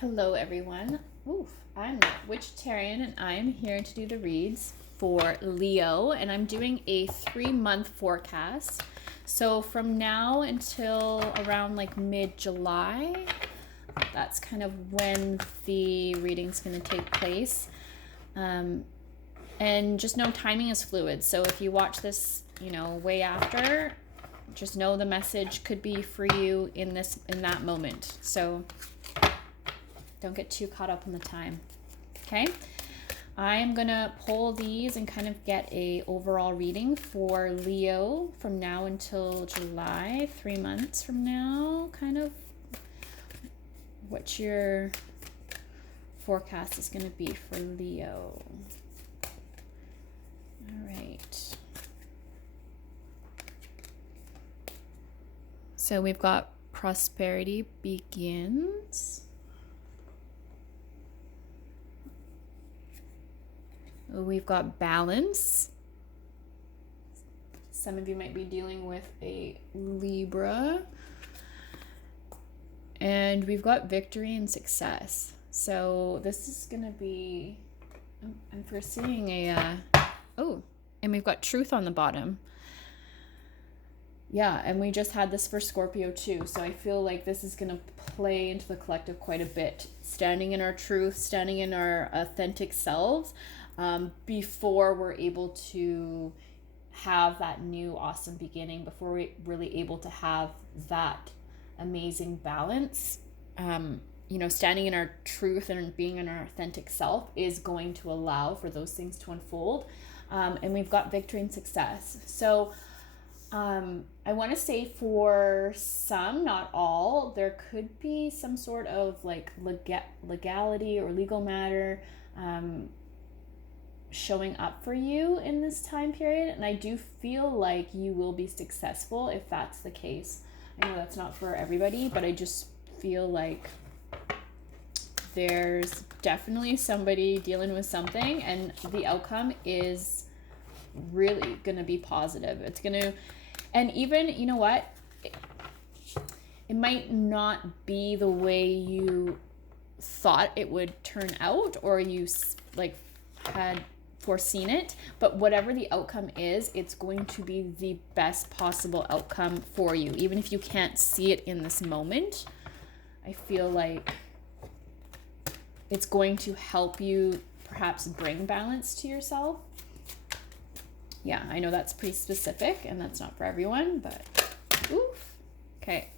Hello, everyone. I'm Thewitchatarian, and I'm here to do the reads for Leo, and I'm doing a 3-month forecast. So from now until around like mid-July, that's kind of when the reading's going to take place. And just know timing is fluid. So if you watch this, way after, just know the message could be for you in that moment. So don't get too caught up in the time. Okay, I am gonna pull these and kind of get a overall reading for Leo from now until July, 3 months from now, kind of what your forecast is gonna be for Leo. All right. So we've got prosperity begins. We've got balance. Some of you might be dealing with a Libra. And we've got victory and success. So this is going to be, I'm foreseeing and we've got truth on the bottom. Yeah, and we just had this for Scorpio too. So I feel like this is going to play into the collective quite a bit. Standing in our truth, standing in our authentic selves. Before we're able to have that new awesome beginning, before we're really able to have that amazing balance, standing in our truth and being in our authentic self is going to allow for those things to unfold. And we've got victory and success. So I want to say for some, not all, there could be some sort of like legality or legal matter showing up for you in this time period, and I do feel like you will be successful if that's the case. I know that's not for everybody, but I just feel like there's definitely somebody dealing with something, and the outcome is really gonna be positive. It's gonna, and even, you know what, it might not be the way you thought it would turn out, or you like had foreseen it, but whatever the outcome is, it's going to be the best possible outcome for you. Even if you can't see it in this moment, I feel like it's going to help you perhaps bring balance to yourself. Yeah, I know that's pretty specific and that's not for everyone, but oof. Okay.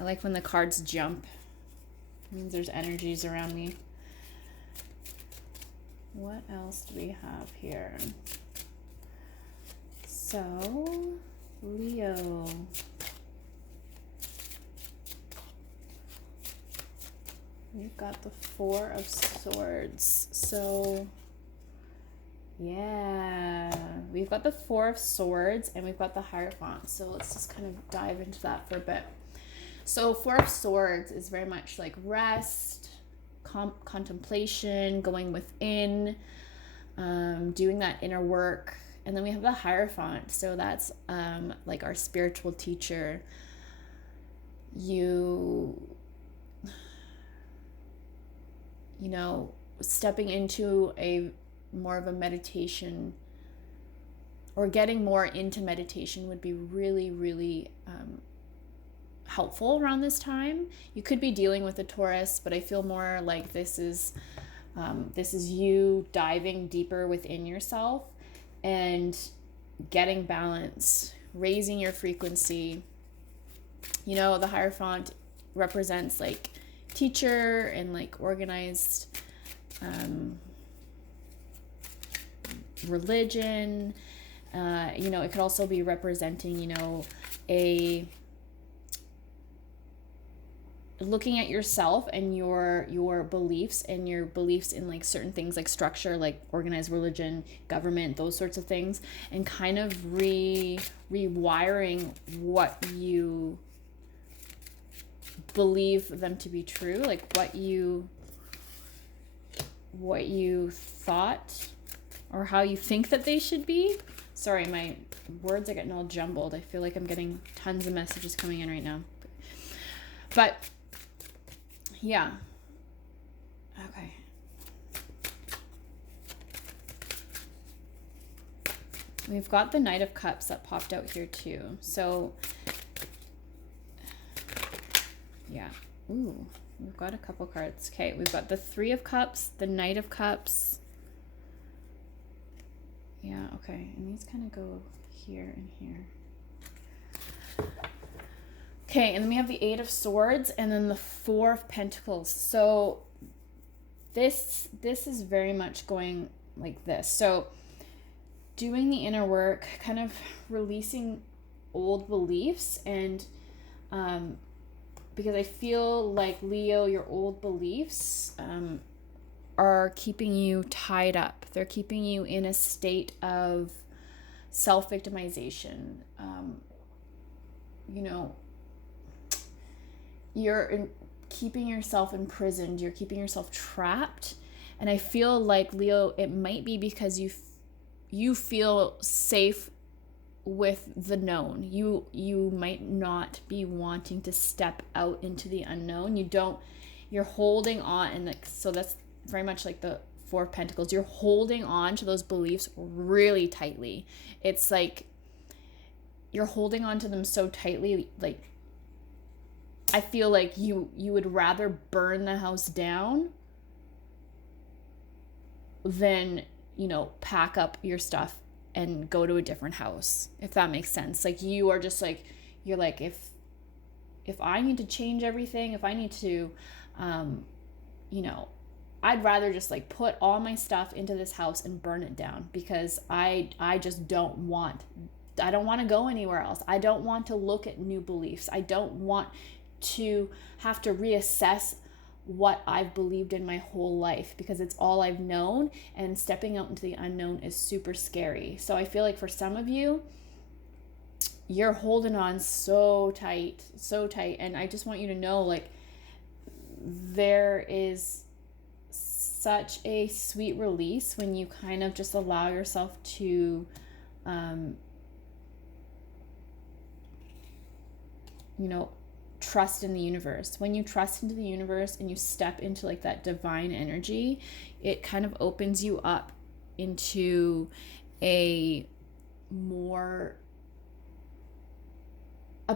I like when the cards jump. It means there's energies around me. What else do we have here? So, Leo. We've got the Four of Swords. So, yeah, we've got the Four of Swords and we've got the Hierophant. So let's just kind of dive into that for a bit. So Four of Swords is very much like rest, contemplation, going within, doing that inner work. And then we have the Hierophant. So that's like our spiritual teacher. Stepping into a more of a meditation, or getting more into meditation, would be really, really helpful around this time. You could be dealing with a Taurus, but I feel more like this is you diving deeper within yourself and getting balance, raising your frequency. The Hierophant represents like teacher and like organized religion. It could also be representing, looking at yourself and your beliefs and your beliefs in like certain things like structure, like organized religion, government, those sorts of things, and kind of rewiring what you believe them to be true, like what you thought or how you think that they should be. Sorry, my words are getting all jumbled. I feel like I'm getting tons of messages coming in right now. But Yeah. Okay. We've got the Knight of Cups that popped out here too. So, yeah. Ooh, we've got a couple cards. Okay, we've got the Three of Cups, the Knight of Cups. Yeah, okay. And these kind of go here and here. Okay, and then we have the Eight of Swords and then the Four of Pentacles. So this is very much going like this. So doing the inner work, kind of releasing old beliefs, and because I feel like, Leo, your old beliefs are keeping you tied up. They're keeping you in a state of self-victimization. You know, you're keeping yourself imprisoned. You're keeping yourself trapped. And I feel like, Leo, it might be because you feel safe with the known. You might not be wanting to step out into the unknown. You're holding on, and like, so that's very much like the Four of Pentacles. You're holding on to those beliefs really tightly. It's like you're holding on to them so tightly, like I feel like you would rather burn the house down than, you know, pack up your stuff and go to a different house, if that makes sense. Like, you are just like, you're like, if I need to change everything, if I need to, you know, I'd rather just like put all my stuff into this house and burn it down, because I just don't want to go anywhere else. I don't want to look at new beliefs. I don't want to have to reassess what I've believed in my whole life, because it's all I've known, and stepping out into the unknown is super scary. So I feel like for some of you, you're holding on so tight, and I just want you to know, like, there is such a sweet release when you kind of just allow yourself to you know, trust in the universe. When you trust into the universe and you step into like that divine energy, it kind of opens you up into a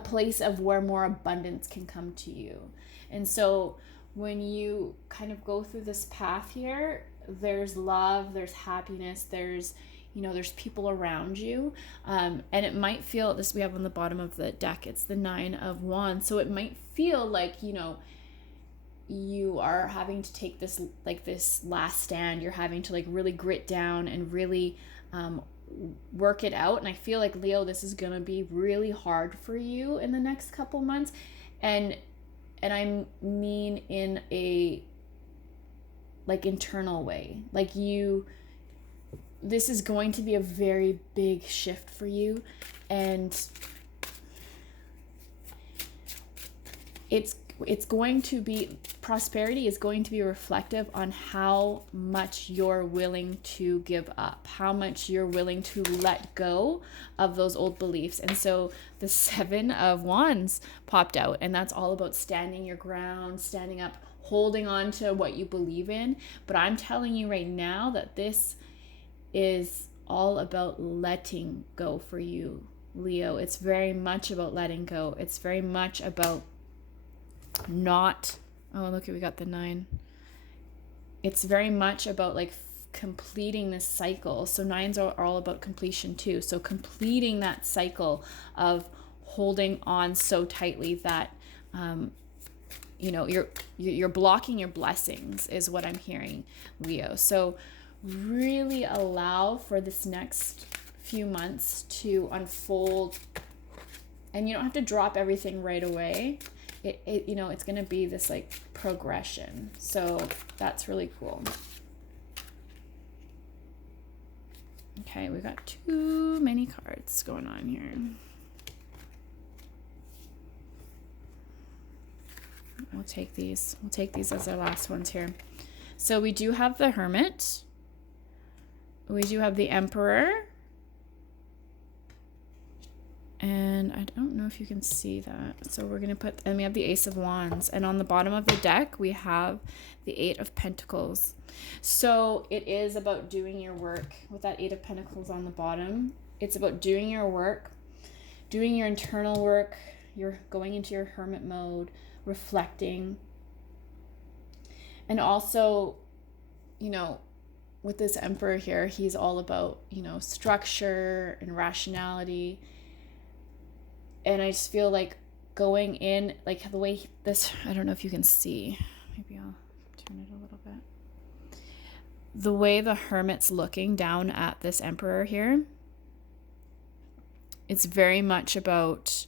place of where more abundance can come to you. And so when you kind of go through this path here, there's love, there's happiness, there's, you know, there's people around you. And it might feel, this we have on the bottom of the deck, it's the Nine of Wands. So it might feel like, you know, you are having to take this, like this last stand. You're having to like really grit down and really work it out. And I feel like, Leo, this is going to be really hard for you in the next couple months. And I mean in a like internal way. Like, this is going to be a very big shift for you, and it's going to be, prosperity is going to be reflective on how much you're willing to give up, how much you're willing to let go of those old beliefs. And so the Seven of Wands popped out, and that's all about standing your ground, standing up, holding on to what you believe in. But I'm telling you right now that this is all about letting go for you, Leo. It's very much about letting go. It's very much about not, oh, look, we got the 9. It's very much about like completing this cycle. So 9s are all about completion too. So completing that cycle of holding on so tightly that you know, you're blocking your blessings, is what I'm hearing, Leo. So really allow for this next few months to unfold, and you don't have to drop everything right away. It you know, it's going to be this like progression. So that's really cool. Okay, we got too many cards going on here. We'll take these as our last ones here. So we do have the Hermit. We do have the Emperor. And And I don't know if you can see that. So we're going to put, and we have the Ace of Wands. And on the bottom of the deck, we have the Eight of Pentacles. So it is about doing your work with that Eight of Pentacles on the bottom. It's about doing your work, doing your internal work. You're going into your hermit mode, reflecting. And also, you know, with this Emperor here, he's all about, you know, structure and rationality. And I just feel like going in, like the way this, I don't know if you can see, maybe I'll turn it a little bit. The way the Hermit's looking down at this Emperor here, it's very much about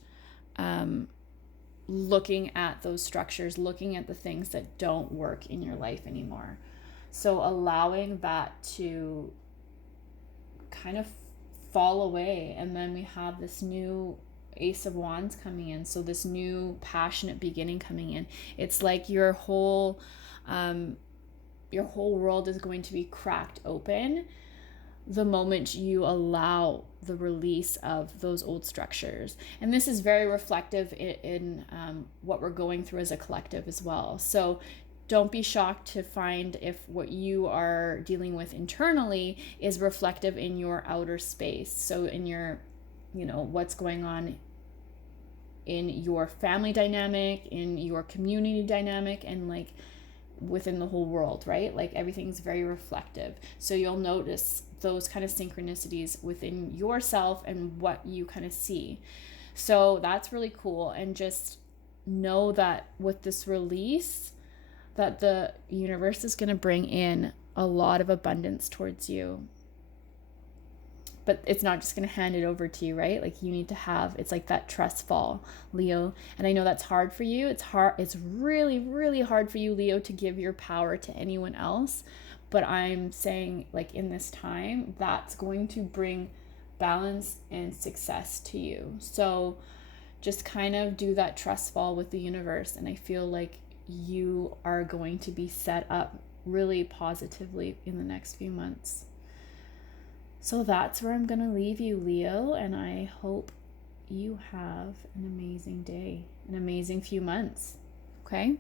looking at those structures, looking at the things that don't work in your life anymore. So allowing that to kind of fall away. And then we have this new Ace of Wands coming in. So this new passionate beginning coming in. It's like your whole world is going to be cracked open the moment you allow the release of those old structures. And this is very reflective in what we're going through as a collective as well. So don't be shocked to find if what you are dealing with internally is reflective in your outer space. So in your, you know, what's going on in your family dynamic, in your community dynamic, and like within the whole world, right? Like everything's very reflective. So you'll notice those kind of synchronicities within yourself and what you kind of see. So that's really cool. And just know that with this release, that the universe is going to bring in a lot of abundance towards you. But it's not just going to hand it over to you, right? Like you need to have, it's like that trust fall, Leo. And I know that's hard for you. It's really, really hard for you, Leo, to give your power to anyone else. But I'm saying, like, in this time, that's going to bring balance and success to you. So just kind of do that trust fall with the universe. And I feel like you are going to be set up really positively in the next few months. So that's where I'm going to leave you, Leo, and I hope you have an amazing day, an amazing few months, okay?